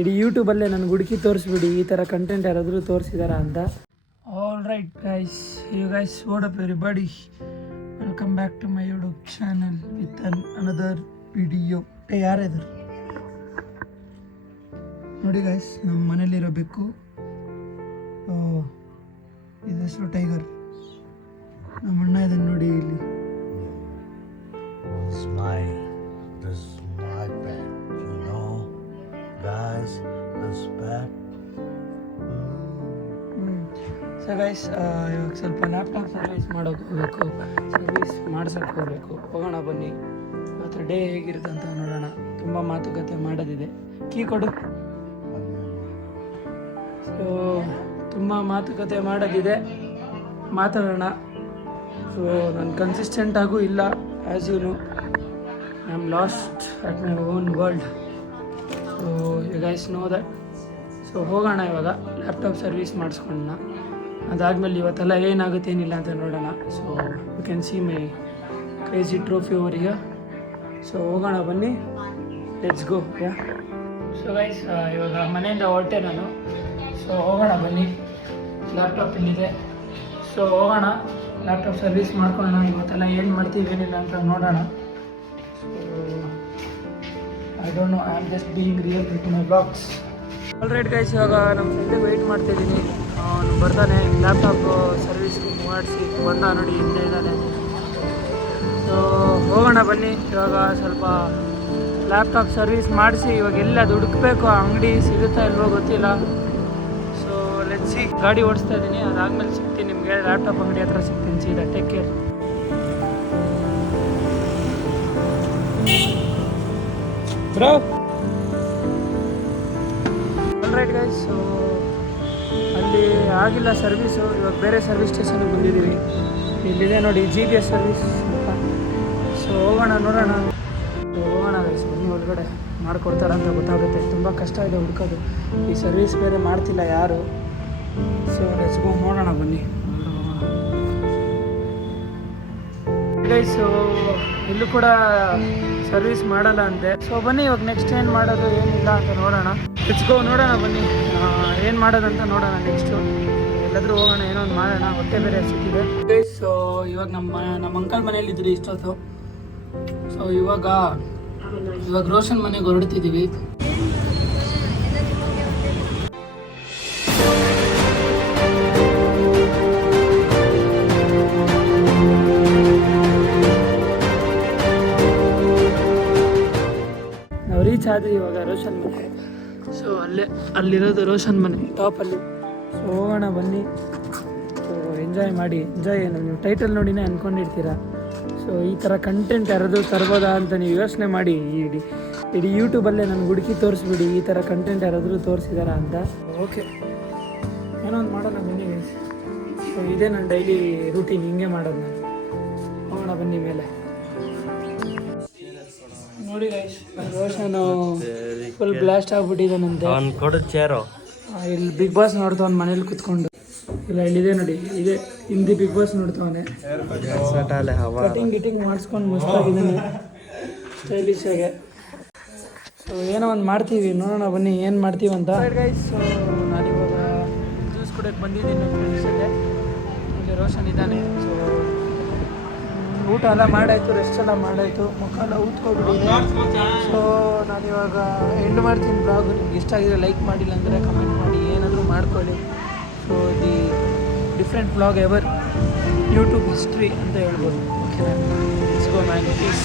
ಇಡೀ ಯೂಟ್ಯೂಬಲ್ಲೇ ನನಗೆ ಹುಡುಕಿ ತೋರಿಸ್ಬಿಡಿ ಈ ಥರ ಕಂಟೆಂಟ್ ಯಾರಾದರೂ ತೋರಿಸಿದಾರಾ ಅಂತ. All right guys, you guys what up everybody, welcome back to my YouTube channel with another video. ಯಾರಿದ್ರು ನೋಡಿ ಗೈಸ್, ನಮ್ಮ ಮನೇಲಿರೋ ಬೆಕ್ಕು, ಇದು ಹೆಸರು ಟೈಗರ್. ನಮ್ಮ ಅಣ್ಣ ಇದನ್ನು ನೋಡಿ ಇಲ್ಲಿ. This is my pet, you know, guys, this pet. So guys, ಇವಾಗ ಸ್ವಲ್ಪ ಲ್ಯಾಪ್ಟಾಪ್ ಸರ್ವಿಸ್ ಮಾಡೋಕೆ ಹೋಗಬೇಕು, ಸರ್ವಿಸ್ ಮಾಡ್ಸೋಕ್ಕೆ ಹೋಗಬೇಕು. ಹೋಗೋಣ ಬನ್ನಿ, ಇವತ್ತು ಡೇ ಹೇಗಿರುತ್ತೆ ಅಂತ ನೋಡೋಣ. ತುಂಬ ಮಾತುಕತೆ ಮಾಡೋದಿದೆ. ಕೀ ಕೊಡು. ಸೊ ತುಂಬ ಮಾತುಕತೆ ಮಾಡೋದಿದೆ, ಮಾತಾಡೋಣ. ಸೊ ನಾನು ಕನ್ಸಿಸ್ಟೆಂಟ್ ಆಗೂ ಇಲ್ಲ, as you know I am lost at my own world. So you guys know that. So ಹೋಗೋಣ ಇವಾಗ ಲ್ಯಾಪ್ಟಾಪ್ ಸರ್ವಿಸ್ ಮಾಡಿಸ್ಕೊಳ್ಳೋಣ. ಅದಾದಮೇಲೆ ಇವತ್ತೆಲ್ಲ ಏನಾಗುತ್ತೆ ಏನಿಲ್ಲ ಅಂತ ನೋಡೋಣ. So you can see my crazy trophy over here. So ಹೋಗೋಣ ಬನ್ನಿ, let's go. Yeah so guys, ಇವಾಗ ಮನೆಯಿಂದ ಹೊರಟೆ ನಾನು. ಸೊ ಹೋಗೋಣ ಬನ್ನಿ, ಲ್ಯಾಪ್ಟಾಪ್ ಇಲ್ಲಿದೆ. ಸೊ ಹೋಗೋಣ ಲ್ಯಾಪ್ಟಾಪ್ ಸರ್ವಿಸ್ ಮಾಡ್ಕೊಳ್ಳೋಣ. ಇವತ್ತೆಲ್ಲ ಏನು ಮಾಡ್ತೀವಿ ಏನಿಲ್ಲ ಅಂತ ನೋಡೋಣ. So I don't know, I am just being real with my blogs. All right guys, ಇವಾಗ ನಮ್ಮ ಫ್ರೆಂಡಿಗೆ ವೆಯ್ಟ್ ಮಾಡ್ತಾಯಿದ್ದೀನಿ. ಅವನು ಬರ್ತಾನೆ, ಲ್ಯಾಪ್ಟಾಪ್ ಸರ್ವಿಸ್ ಮಾಡಿಸಿ ಬಂದ ನೋಡಿ, ಹಿಂದೆ ಇದ್ದಾನೆ. ಸೊ ಹೋಗೋಣ ಬನ್ನಿ. ಇವಾಗ ಸ್ವಲ್ಪ ಲ್ಯಾಪ್ಟಾಪ್ ಸರ್ವಿಸ್ ಮಾಡಿಸಿ ಇವಾಗ ಎಲ್ಲ ಹುಡುಕ್ಬೇಕು, ಅಂಗಡಿ ಸಿಗುತ್ತಾ ಇಲ್ವೋ ಗೊತ್ತಿಲ್ಲ. So let's see. ಗಾಡಿ ಓಡಿಸ್ತಾ ಇದ್ದೀನಿ, ಅದಾದಮೇಲೆ ಸಿಗ್ತೀನಿ ನಿಮಗೆ. ಲ್ಯಾಪ್ಟಾಪ್ ಅಂಗಡಿ ಹತ್ರ ಸಿಗ್ತೀನಿ ಸೀದಾ. Take care. Bro all right guys, so ಅಲ್ಲಿ ಆಗಿಲ್ಲ ಸರ್ವೀಸು. ಇವಾಗ ಬೇರೆ ಸರ್ವಿಸ್ ಸ್ಟೇಷನ್ಗೆ ಬಂದಿದ್ದೀವಿ. ಇಲ್ಲಿದೆ ನೋಡಿ GPS ಸರ್ವಿಸ್ ಅಂತ. ಸೊ ಹೋಗೋಣ, ನೋಡೋಣ. ಹೋಗೋಣ ಗೈಸ್, ಬನ್ನಿ, ಒಳಗಡೆ ಮಾಡಿಕೊಡ್ತಾರಂತ ಗೊತ್ತಾಗುತ್ತೆ. ತುಂಬ ಕಷ್ಟ ಇದೆ ಹುಡ್ಕೋದು, ಈ ಸರ್ವಿಸ್ ಬೇರೆ ಮಾಡ್ತಿಲ್ಲ ಯಾರು. ಸೊ ಲೆಟ್ಸ್ ಗೋ, ನೋಡೋಣ ಬನ್ನಿ ಗೈಸ್. ಸೊ ಇಲ್ಲೂ ಕೂಡ ಸರ್ವಿಸ್ ಮಾಡಲ್ಲ ಅಂತೆ. ಸೊ ಬನ್ನಿ ಇವಾಗ ನೆಕ್ಸ್ಟ್ ಏನು ಮಾಡೋದು ಏನಿಲ್ಲ ಅಂತ ನೋಡೋಣ. ಲೆಟ್ಸ್ ಗೋ, ನೋಡೋಣ ಬನ್ನಿ ಏನು ಮಾಡೋದಂತ ನೋಡೋಣ. ನೆಕ್ಸ್ಟು ಎಲ್ಲಾದರೂ ಹೋಗೋಣ, ಏನೋ ಒಂದು ಮಾಡೋಣ. ಹೊಟ್ಟೆ ಬೇರೆ ಹಸಿತಿದೆ ಗೈಸ್. ಸೊ ಇವಾಗ ನಮ್ಮ ಅಂಕಲ್ ಮನೇಲಿ ಇದ್ರಿ ಇಷ್ಟೊತ್ತು. ಸೊ ಇವಾಗ ರೋಷನ್ ಮನೆಗೆ ಹೊರಡ್ತಿದ್ದೀವಿ. ನಾವು ರೀಚ್ ಆದ್ವಿ ಇವಾಗ ರೋಷನ್ ಮನೆ. ಸೊ ಅಲ್ಲಿರೋದು ರೋಷನ್ ಮನೆ ಟಾಪಲ್ಲಿ. ಸೊ ಹೋಗೋಣ ಬನ್ನಿ. ಸೊ ಎಂಜಾಯ್ ಮಾಡಿ. ಎಂಜಾಯ್ ಏನು, ನೀವು ಟೈಟಲ್ ನೋಡಿನೇ ಅಂದ್ಕೊಂಡಿರ್ತೀರ. ಸೊ ಈ ಥರ ಕಂಟೆಂಟ್ ಯಾರಾದರೂ ತರ್ಬೋದಾ ಅಂತ ನೀವು ಯೋಚನೆ ಮಾಡಿ. ಇಡೀ ಯೂಟ್ಯೂಬಲ್ಲೇ ನನಗೆ ಹುಡುಕಿ ತೋರಿಸ್ಬಿಡಿ ಈ ಥರ ಕಂಟೆಂಟ್ ಯಾರಾದರೂ ತೋರಿಸಿದಾರಾ ಅಂತ. ಓಕೆ, ಏನೋ ಒಂದು ಮಾಡೋಣ ಬನ್ನಿ ಗೈಸ್. ಸೊ ಇದೇ ನನ್ನ ಡೈಲಿ ರೂಟೀನ್, ಹಿಂಗೆ ಮಾಡೋದು ನಾನು. ಹೋಗೋಣ ಬನ್ನಿ ಮೇಲೆ. ನೋಡಿ ಗೈಸ್, ರೋಷನ್ ಫುಲ್ ಬ್ಲಾಸ್ಟ್ ಆಗ್ಬಿಟ್ಟಿದ್ದಾನಂತೆ. ಇಲ್ಲಿ ಬಿಗ್ ಬಾಸ್ ನೋಡ್ತಾವನ್ ಮನೇಲಿ ಕುತ್ಕೊಂಡು. ಇಲ್ಲ ಇಲ್ಲಿದೆ ನೋಡಿ, ಇದೆ ಹಿಂದಿ ಬಿಗ್ ಬಾಸ್ ನೋಡ್ತಾವನೆ. ಕಟಿಂಗ್ ಮಾಡಿಸ್ಕೊಂಡು ಮಸ್ತಾಗಿದ್ದಾನೆ, ಸ್ಟೈಲಿಶ್ ಆಗಿ. ಸೊ ಏನೋ ಒಂದು ಮಾಡ್ತೀವಿ, ನೋಡೋಣ ಬನ್ನಿ ಏನು ಮಾಡ್ತೀವಿ ಅಂತ ಗೈಸ್. ಸೊ ನಾನಿವಾಗ ಜ್ಯೂಸ್ ಕುಡಿಯೋಕ್ಕೆ ಬಂದಿದ್ದೀನಿ ಫ್ರೆಂಡ್ಸ್ ಜೊತೆ. ಇಲ್ಲಿ ರೋಷನ್ ಇದ್ದಾನೆ. ಸೊ ಊಟ ಎಲ್ಲ ಮಾಡಾಯಿತು, ರೆಸ್ಟ್ ಎಲ್ಲ ಮಾಡಾಯಿತು, ಮುಖ ಎಲ್ಲ ಊದ್ಕೊಬಿಟ್ಟಿದೆ. ಸೊ ನಾನಿವಾಗ ಎಂಡ್ ಮಾಡ್ತೀನಿ ಬ್ಲಾಗು. ನಿಮ್ಗೆ ಇಷ್ಟ ಆಗಿದ್ರೆ ಲೈಕ್ ಮಾಡಿಲ್ಲ ಅಂದರೆ ಕಮೆಂಟ್ ಮಾಡಿ, ಏನಾದರೂ ಮಾಡ್ಕೊಳ್ಳಿ. So the different blog ever YouTube history ಅಂತ ಹೇಳ್ಬೋದು. Okay, let's go man, please.